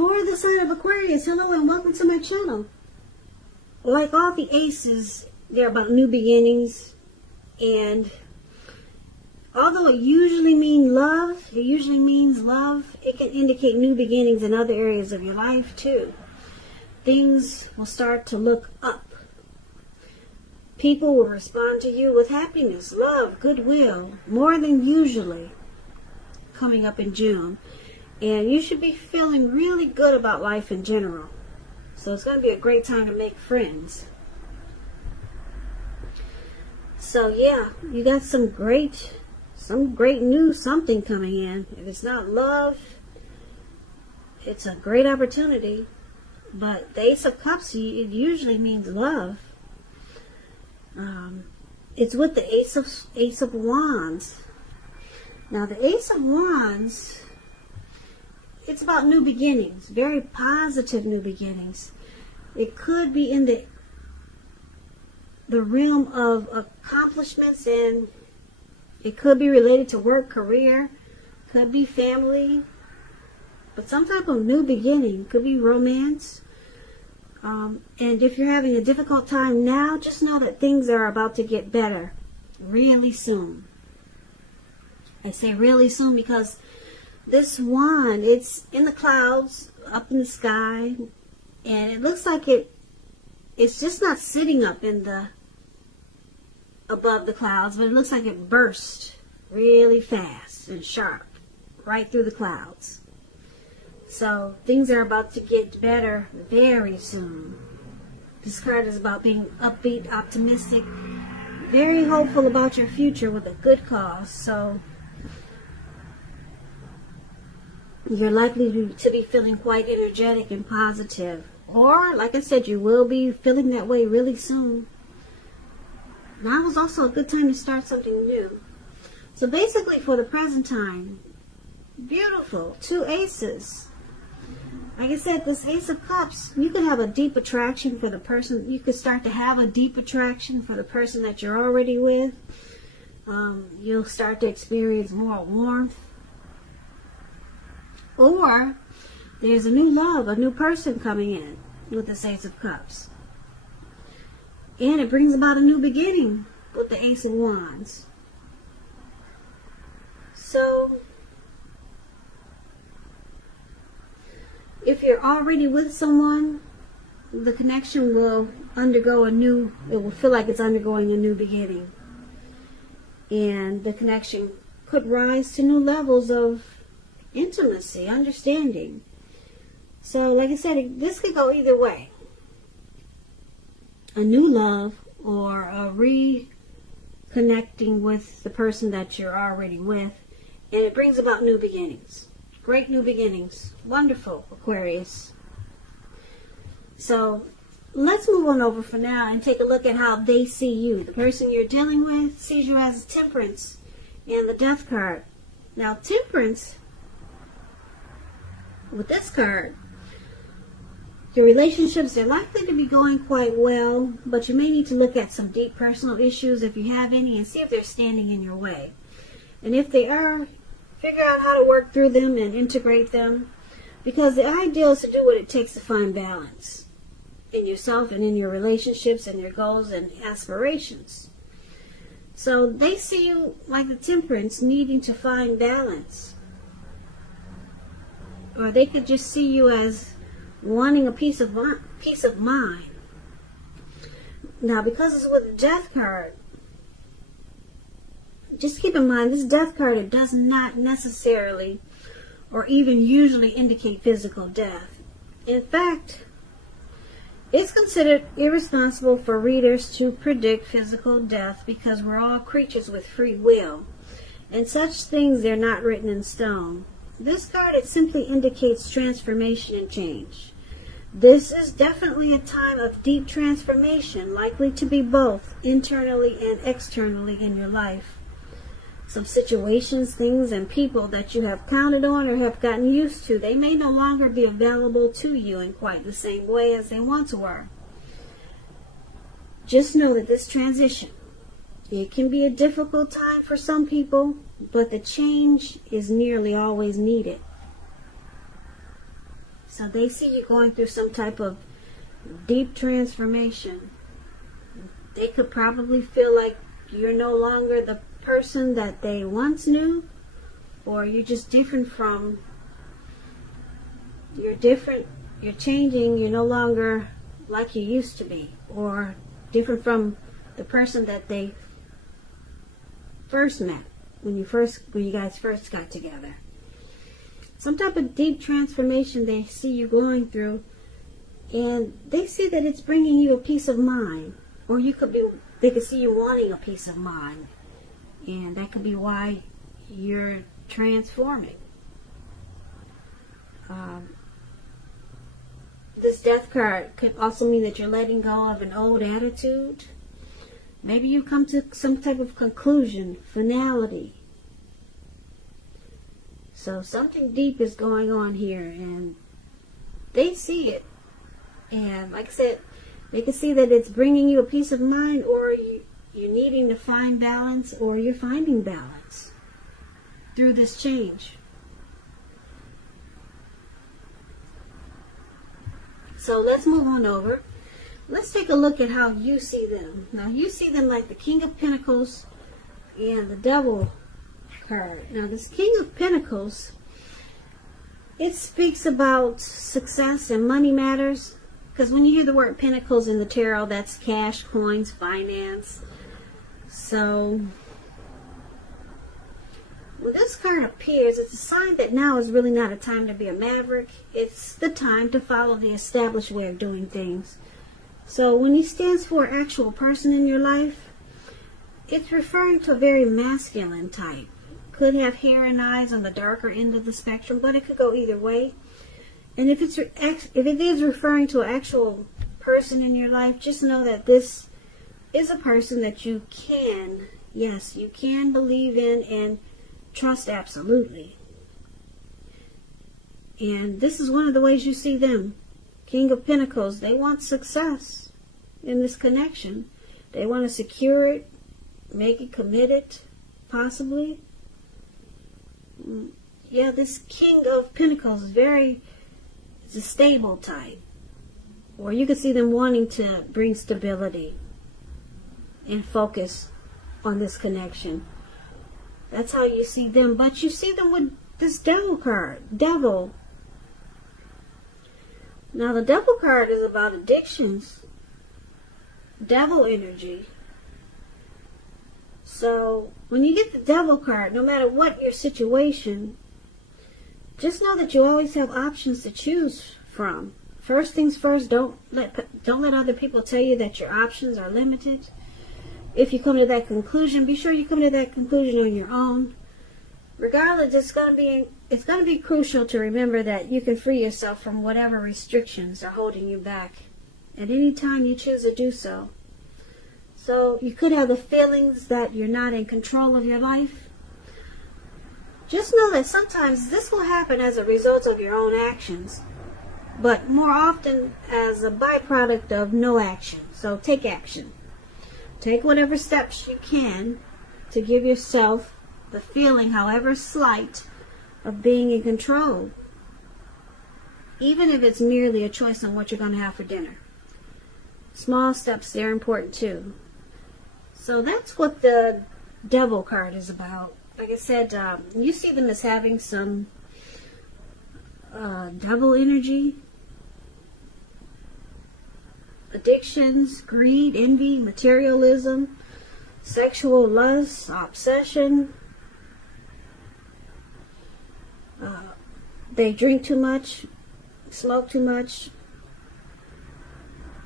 For the sign of Aquarius, hello and welcome to my channel. Like all the aces, they're about new beginnings, and although it usually means love, it can indicate new beginnings in other areas of your life too. Things will start to look up. People will respond to you with happiness, love, goodwill, more than usually coming up in June. And you should be feeling really good about life in general. So it's going to be a great time to make friends. So yeah, you got some great news, something coming in. If it's not love, it's a great opportunity. But the Ace of Cups, it usually means love. It's with the Ace of Wands. Now the Ace of Wands, it's about new beginnings, very positive new beginnings. It could be in the realm of accomplishments, and it could be related to work, career, could be family, but some type of new beginning, could be romance. And if you're having a difficult time now, just know that things are about to get better really soon. I say really soon because this wand, it's in the clouds, up in the sky, and it looks like it's just not sitting up in above the clouds, but it looks like it burst really fast and sharp right through the clouds. So things are about to get better very soon. This card is about being upbeat, optimistic, very hopeful about your future with a good cause. So you're likely to be feeling quite energetic and positive. Or, like I said, you will be feeling that way really soon. Now is also a good time to start something new. So basically for the present time, beautiful, 2 aces. Like I said, this Ace of Cups, you could have a deep attraction for the person. You could start to have a deep attraction for the person that you're already with. You'll start to experience more warmth. Or there's a new love, a new person coming in with this Ace of Cups. And it brings about a new beginning with the Ace of Wands. So if you're already with someone, the connection will undergo it will feel like it's undergoing a new beginning. And the connection could rise to new levels of intimacy, understanding. So like I said, this could go either way. A new love or a reconnecting with the person that you're already with. And it brings about new beginnings. Great new beginnings. Wonderful, Aquarius. So let's move on over for now and take a look at how they see you. The person you're dealing with sees you as Temperance and the Death card. Now Temperance, with this card, your relationships are likely to be going quite well, but you may need to look at some deep personal issues if you have any and see if they're standing in your way. And if they are, figure out how to work through them and integrate them, because the ideal is to do what it takes to find balance in yourself and in your relationships and your goals and aspirations. So they see you like the Temperance, needing to find balance. Or they could just see you as wanting a peace of mind. Now, because it's with the Death card, just keep in mind, this Death card, it does not necessarily or even usually indicate physical death. In fact, it's considered irresponsible for readers to predict physical death because we're all creatures with free will. And such things, they're not written in stone. This card, it simply indicates transformation and change. This is definitely a time of deep transformation, likely to be both internally and externally in your life. Some situations, things, and people that you have counted on or have gotten used to, they may no longer be available to you in quite the same way as they once were. Just know that this transition, it can be a difficult time for some people, but the change is nearly always needed. So they see you going through some type of deep transformation. They could probably feel like you're no longer the person that they once knew, or you're just different from, you're different, you're changing, you're no longer like you used to be, or different from the person that they first met when you guys first got together. Some type of deep transformation they see you going through, and they see that it's bringing you a peace of mind, or they could see you wanting a peace of mind, and that could be why you're transforming. This death card could also mean that you're letting go of an old attitude. Maybe you come to some type of conclusion, finality. So something deep is going on here, and they see it. And like I said, they can see that it's bringing you a peace of mind, or you're needing to find balance, or you're finding balance through this change. So let's move on over. Let's take a look at how you see them. Now you see them like the King of Pentacles and the Devil card. Now this King of Pentacles, it speaks about success and money matters. Because when you hear the word pentacles in the tarot, that's cash, coins, finance. So when this card appears, it's a sign that now is really not a time to be a maverick. It's the time to follow the established way of doing things. So when he stands for an actual person in your life, it's referring to a very masculine type. Could have hair and eyes on the darker end of the spectrum, but it could go either way. And if it is referring to an actual person in your life, just know that this is a person that you can believe in and trust absolutely. And this is one of the ways you see them. King of Pentacles, they want success in this connection. They want to secure it, make it committed, possibly. Yeah, this King of Pentacles is it's a stable type. Or you could see them wanting to bring stability and focus on this connection. That's how you see them. But you see them with this Devil card. Devil. Now the Devil card is about addictions. Devil energy. So when you get the Devil card, no matter what your situation, just know that you always have options to choose from. First things first, don't let other people tell you that your options are limited. If you come to that conclusion, be sure you come to that conclusion on your own. Regardless, it's going to be crucial to remember that you can free yourself from whatever restrictions are holding you back at any time you choose to do so. So you could have the feelings that you're not in control of your life. Just know that sometimes this will happen as a result of your own actions, but more often as a byproduct of no action. So take action. Take whatever steps you can to give yourself the feeling, however slight, of being in control. Even if it's merely a choice on what you're going to have for dinner. Small steps, they're important too. So that's what the Devil card is about. Like I said, you see them as having some devil energy, addictions, greed, envy, materialism, sexual lust, obsession. They drink too much, smoke too much.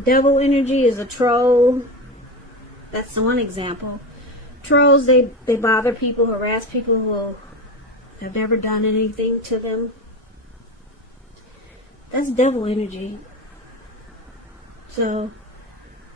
Devil energy is a troll. That's one example. Trolls, they bother people, harass people who have never done anything to them. That's devil energy. So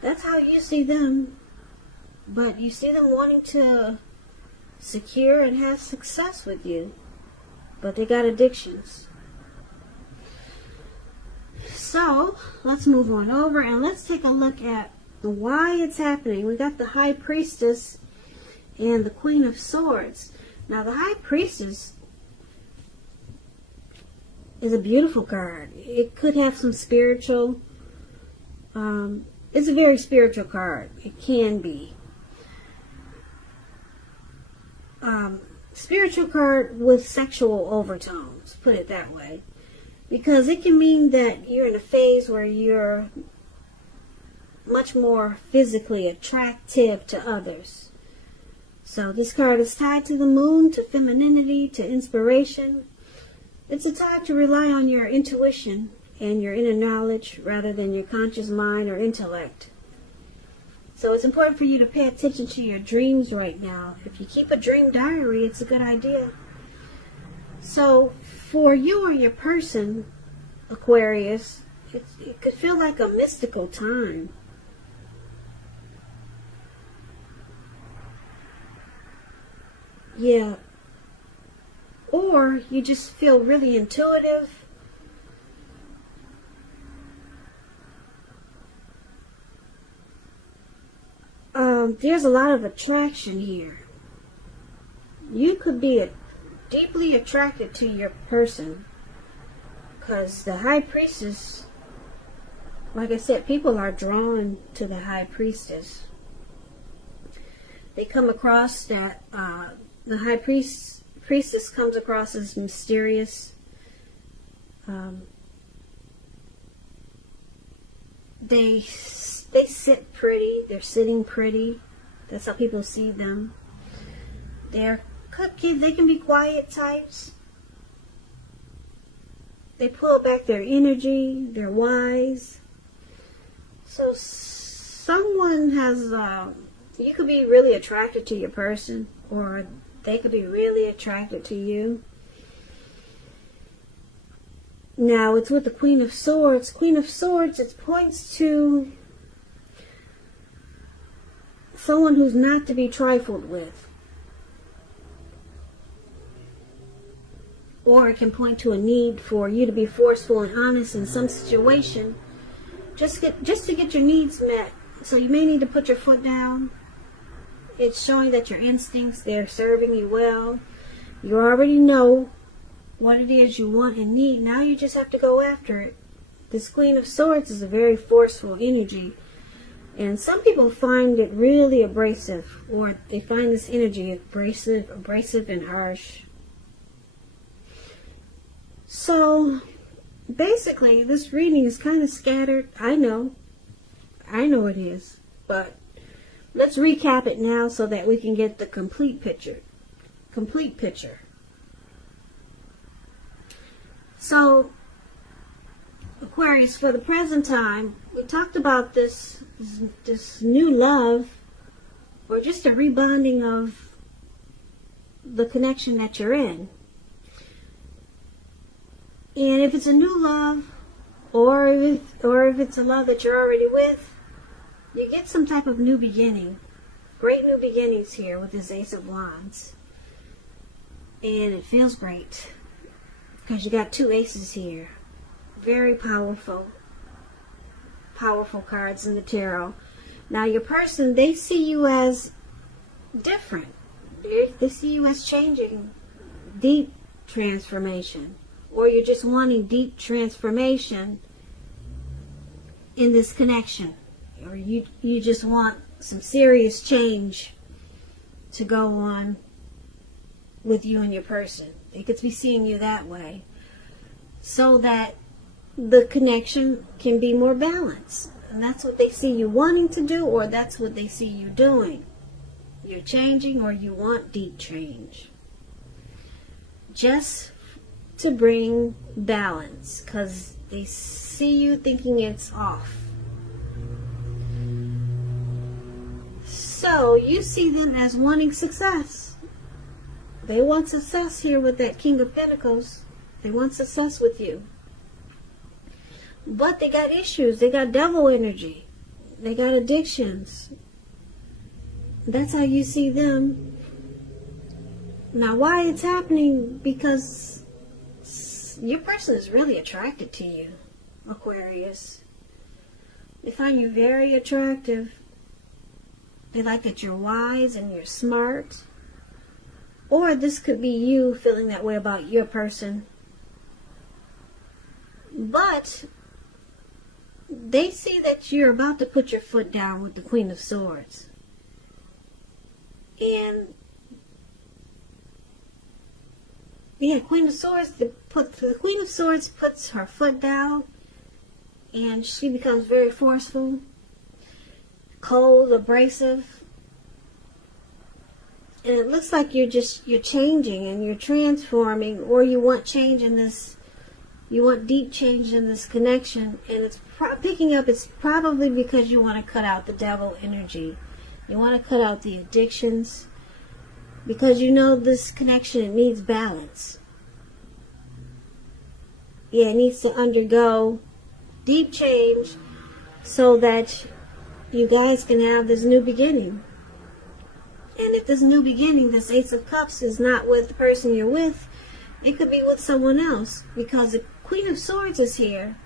that's how you see them. But you see them wanting to secure and have success with you. But they got addictions. So let's move on over and let's take a look at why it's happening. We got the High Priestess and the Queen of Swords. Now the High Priestess is a beautiful card. It could have some spiritual, it's a very spiritual card. It can be. Spiritual card with sexual overtones, put it that way. Because it can mean that you're in a phase where you're much more physically attractive to others. So this card is tied to the moon, to femininity, to inspiration. It's a time to rely on your intuition and your inner knowledge rather than your conscious mind or intellect. So it's important for you to pay attention to your dreams right now. If you keep a dream diary, it's a good idea. So for you or your person, Aquarius, it could feel like a mystical time. Yeah. Or you just feel really intuitive. There's a lot of attraction here. You could be deeply attracted to your person, because the High Priestess, like I said, people are drawn to the High Priestess. They come across that the High Priestess comes across as mysterious. They sit pretty. They're sitting pretty. That's how people see them. They can be quiet types. They pull back their energy. They're wise. So someone has, you could be really attracted to your person, or they could be really attracted to you. Now, it's with the Queen of Swords. Queen of Swords, it points to someone who's not to be trifled with. Or it can point to a need for you to be forceful and honest in some situation, just to get your needs met. So you may need to put your foot down. It's showing that your instincts, they're serving you well. You already know what it is you want and need. Now you just have to go after it. This Queen of Swords is a very forceful energy. And some people find it really abrasive, or they find this energy abrasive and harsh. So, basically, this reading is kind of scattered. I know it is. But let's recap it now so that we can get the complete picture. So, Aquarius, for the present time, we talked about this new love, or just a rebonding of the connection that you're in. And if it's a new love, or if it's a love that you're already with, you get some type of new beginning. Great new beginnings here with this Ace of Wands. And it feels great, because you got two aces here. Very powerful cards in the tarot. Now your person, they see you as different. They see you as changing, deep transformation. Or you're just wanting deep transformation in this connection. Or you just want some serious change to go on with you and your person. They could be seeing you that way, so that the connection can be more balanced. And that's what they see you wanting to do, or that's what they see you doing. You're changing, or you want deep change. Just to bring balance, because they see you thinking it's off. So you see them as wanting success. They want success here with that King of Pentacles. They want success with you. But they got issues. They got devil energy. They got addictions. That's how you see them. Now, why it's happening? Because your person is really attracted to you, Aquarius. They find you very attractive. They like that you're wise and you're smart. Or this could be you feeling that way about your person. But they see that you're about to put your foot down with the Queen of Swords. And yeah, Queen of Swords, the Queen of Swords puts her foot down and she becomes very forceful, cold, abrasive. And it looks like you're changing and you're transforming, or you want change in this, you want deep change in this connection. And it's picking up, it's probably because you want to cut out the devil energy. You want to cut out the addictions, because you know this connection, it needs balance. Yeah, it needs to undergo deep change so that you guys can have this new beginning. And if this new beginning, this Ace of Cups, is not with the person you're with, it could be with someone else, because the Queen of Swords is here.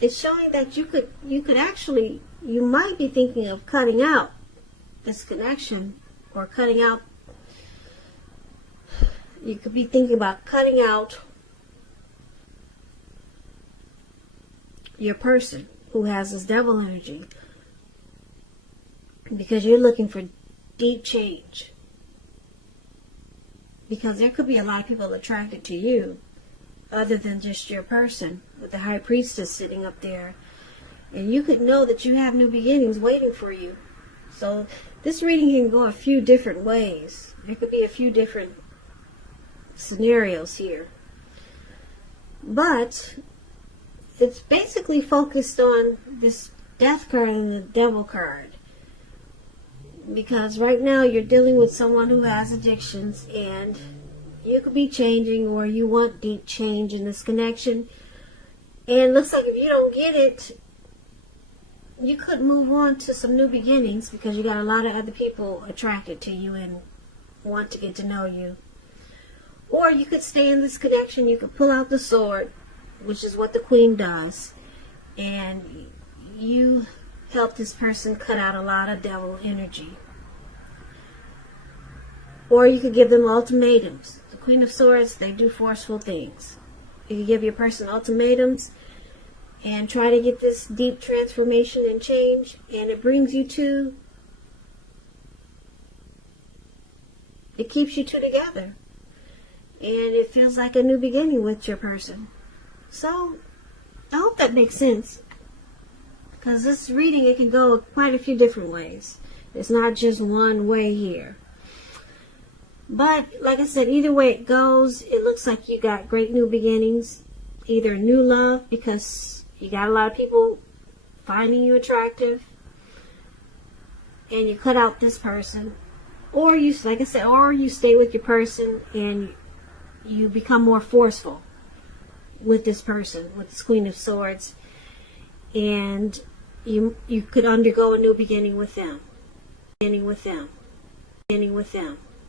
It's showing that you could actually, you might be thinking of cutting out this connection, or cutting out, you could be thinking about cutting out your person who has this devil energy, because you're looking for deep change. Because there could be a lot of people attracted to you other than just your person, with the High Priestess sitting up there. And you could know that you have new beginnings waiting for you. So this reading can go a few different ways. There could be a few different scenarios here. But it's basically focused on this Death card and the Devil card. Because right now you're dealing with someone who has addictions, and you could be changing, or you want deep change in this connection. And it looks like if you don't get it, you could move on to some new beginnings, because you got a lot of other people attracted to you and want to get to know you. Or you could stay in this connection. You could pull out the sword, which is what the Queen does, and you help this person cut out a lot of devil energy. Or you could give them ultimatums. The Queen of Swords, they do forceful things. You could give your person ultimatums and try to get this deep transformation and change, and it brings you to, it keeps you two together, and it feels like a new beginning with your person. So I hope that makes sense, because this reading, it can go quite a few different ways. It's not just one way here. But like I said, either way it goes, it looks like you got great new beginnings. Either new love, because you got a lot of people finding you attractive, and you cut out this person. Or you, like I said, or you stay with your person and you become more forceful with this person, with this Queen of Swords, and you could undergo a new beginning with them. Beginning with them.